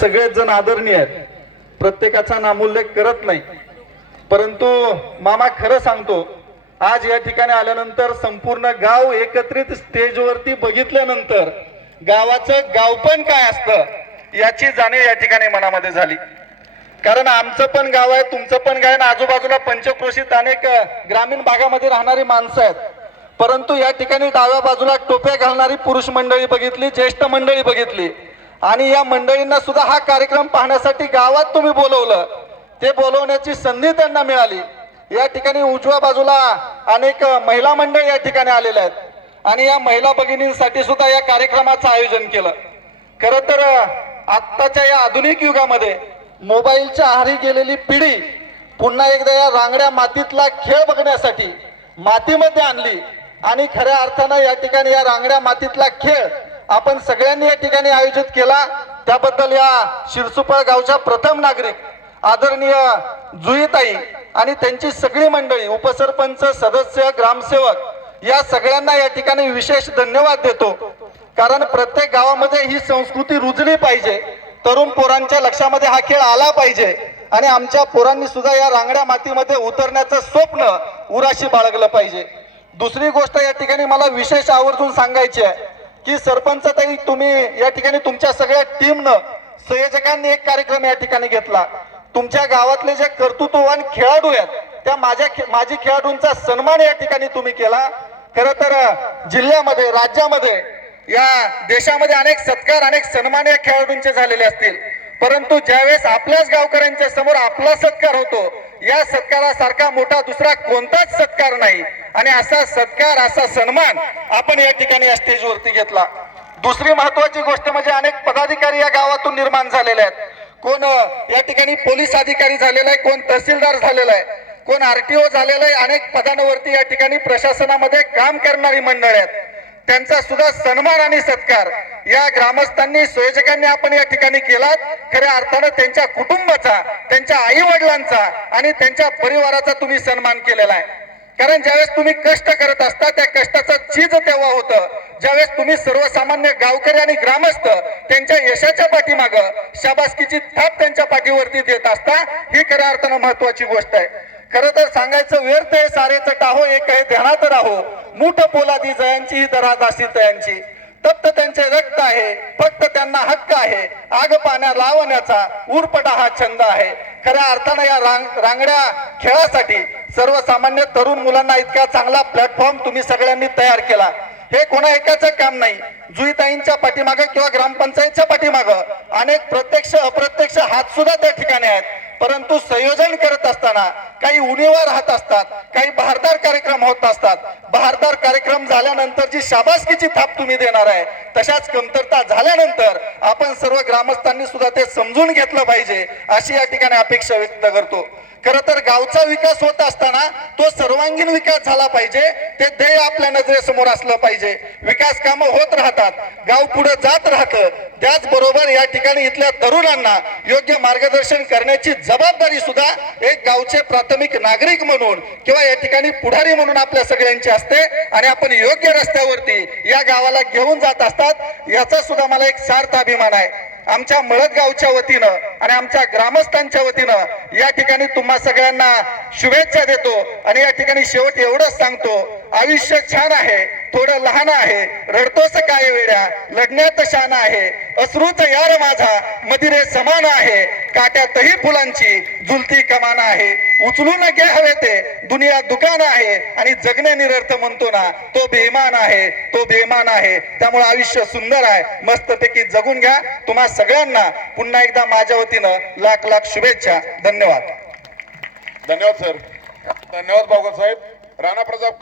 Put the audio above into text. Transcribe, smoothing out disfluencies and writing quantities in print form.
सगळेच जण आदरणीय आहेत, प्रत्येकाचा नामोल्लेख करत नाही, परंतु मामा खरं सांगतो, आज या ठिकाणी आल्यानंतर संपूर्ण गाव एकत्रित स्टेजवरती बघितल्यानंतर गावाचं गावपण काय असतं याची जाणीव या ठिकाणी मनामध्ये झाली. कारण आमचं पण गाव आहे, तुमचं पण गाव आहे, आजूबाजूला पंचक्रोशीत अनेक ग्रामीण भागामध्ये राहणारी माणसं आहेत, परंतु या ठिकाणी डाव्या बाजूला टोप्या घालणारी पुरुष मंडळी बघितली, ज्येष्ठ मंडळी बघितली, आणि या मंडळींना सुद्धा हा कार्यक्रम पाहण्यासाठी गावात तुम्ही बोलवलं, ते बोलवण्याची संधी त्यांना मिळाली. या ठिकाणी उजव्या बाजूला अनेक महिला मंडळ या ठिकाणी आलेल्या आहेत आणि या महिला भगिनींसाठी सुद्धा या कार्यक्रमाचं आयोजन केलं. खरं तर आत्ताच्या या आधुनिक युगामध्ये मोबाईलच्या आहारी गेलेली पिढी पुन्हा एकदा या रांगड्या मातीतला खेळ बघण्यासाठी मातीमध्ये आणली आणि खऱ्या अर्थानं या ठिकाणी या रांगड्या मातीतला खेळ आपण सगळ्यांनी या ठिकाणी आयोजित केला. त्याबद्दल या शिरसुपळ गावच्या प्रथम नागरिक आदरणीय जुईताई आणि त्यांची सगळी मंडळी, उपसरपंच, सदस्य, ग्रामसेवक या सगळ्यांना या ठिकाणी विशेष धन्यवाद देतो. कारण प्रत्येक गावामध्ये ही संस्कृती रुजली पाहिजे, तरुण पोरांच्या लक्षामध्ये हा खेळ आला पाहिजे आणि आमच्या पोरांनी सुद्धा या रांगड्या मातीमध्ये उतरण्याचं स्वप्न उराशी बाळगलं पाहिजे. दुसरी गोष्ट या ठिकाणी मला विशेष आवर्जून सांगायची आहे की सरपंच ताई, तुम्ही या ठिकाणी तुमच्या सगळ्या टीमनं, संयोजकांनी एक कार्यक्रम या ठिकाणी घेतला. तुमच्या गावातले जे कर्तृत्ववान खेळाडू आहेत त्या माजी खेळाडूंचा सन्मान या ठिकाणी तुम्ही केला. खरं तर जिल्ह्यामध्ये, राज्यामध्ये, या देशामध्ये अनेक सत्कार, अनेक सन्मान या खेळाडूंचे झालेले असतील, परंतु ज्यावेळेस आपल्याच गावकऱ्यांच्या समोर आपला सत्कार होतो, या सत्कारासारखा मोठा दुसरा कोणताच सत्कार नाही आणि असा सत्कार, असा सन्मान आपण या ठिकाणी या स्टेजवरती घेतला. दुसरी महत्वाची गोष्ट म्हणजे अनेक पदाधिकारी या गावातून निर्माण झालेले आहेत. कोण या ठिकाणी पोलीस अधिकारी झालेला आहे, कोण तहसीलदार झालेला आहे, कोण आरटीओ झालेला आहे, अनेक पदांवरती या ठिकाणी प्रशासनामध्ये काम करणारी मंडळ आहेत. त्यांचा सुद्धा सन्मान आणि सत्कार या ग्रामस्थांनी, संयोजकांनी आपण या ठिकाणी केला. खऱ्या अर्थानं त्यांच्या कुटुंबाचा, त्यांच्या आई वडिलांचा आणि त्यांच्या परिवाराचा तुम्ही सन्मान केलेला आहे. कारण ज्यावेळेस तुम्ही कष्ट करत असता त्या कष्टाचं चीज तेव्हा होतं ज्यावेळेस तुम्ही सर्वसामान्य गावकरी आणि ग्रामस्थ त्यांच्या यशाच्या पाठीमागं शाबासकीची थाप त्यांच्या पाठीवरती देत असता. ही खऱ्या अर्थानं महत्वाची गोष्ट आहे. खरं तर सांगायचं व्यर्थ आहे सारेच टाहो, एक आहे ध्यानात राहो, मूठ पोलादी जयांची ही दरादासी तयांची, तप्त त्यांचे रक्त आहे, फक्त त्यांना हक्क आहे, आग पाण्या लावण्याचा उरपटा हा छंद आहे. खऱ्या अर्थानं या रांगड्या खेळासाठी सर्वसामान्य तरुण मुलांना इतका चांगला प्लॅटफॉर्म तुम्ही सगळ्यांनी तयार केला. हे कोणा एकाचं काम नाही. जुईताईंच्या पाठीमागं किंवा ग्रामपंचायतच्या पाठीमागं अनेक प्रत्यक्ष अप्रत्यक्ष हात सुद्धा त्या ठिकाणी आहेत, परंतु संयोजन करत असताना काही उणीवा राहत असतात, काही बहारदार कार्यक्रम होत असतात. बहारदार कार्यक्रम झाल्यानंतर जी शाबासकीची थाप तुम्ही देणार आहे, तशाच कमतरता झाल्यानंतर आपण सर्व ग्रामस्थांनी सुद्धा ते समजून घेतलं पाहिजे, अशी या ठिकाणी अपेक्षा व्यक्त करतो. खरं तर गावचा विकास होत असताना तो सर्वांगीण विकास झाला पाहिजे, ते ध्येय आपल्या नजरेसमोर असलं पाहिजे. विकास कामं होत राहतात, गाव पुढे जात राहतं. त्याचबरोबर या ठिकाणी इथल्या तरुणांना योग्य मार्गदर्शन करण्याची जबाबदारी सुद्धा एक गावचे प्राथमिक नागरिक म्हणून किंवा या ठिकाणी पुढारी म्हणून आपल्या सगळ्यांची असते आणि आपण योग्य रस्त्यावरती या गावाला घेऊन जात असतात, याचा सुद्धा मला एक सार्थ अभिमान आहे. आमच्या मळद गावच्या वतीनं आणि आमच्या ग्रामस्थांच्या वतीनं या ठिकाणी तुम्हा सगळ्यांना शुभेच्छा देतो आणि या ठिकाणी शेवट एवढंच सांगतो, आयुष्य छान आहे, थोडं लहान आहे, रडतोस काय वेड्या, लढण्यात शान आहे, अश्रूच यार माझा मदिरे समान आहे, काट्यातही फुलांची झुलती कमान आहे, उचलून घे हवे ते दुनिया दुकान आहे आणि जगणे निरर्थ म्हणतो ना तो बेईमान आहे, तो बेईमान आहे. त्यामुळे आयुष्य सुंदर आहे, मस्तपैकी जगून घ्या. तुम्हा सगळ्यांना पुन्हा एकदा माझ्या वतीनं लाख लाख शुभेच्छा. धन्यवाद. धन्यवाद सर. धन्यवाद बावकर साहेब. राणा प्रताप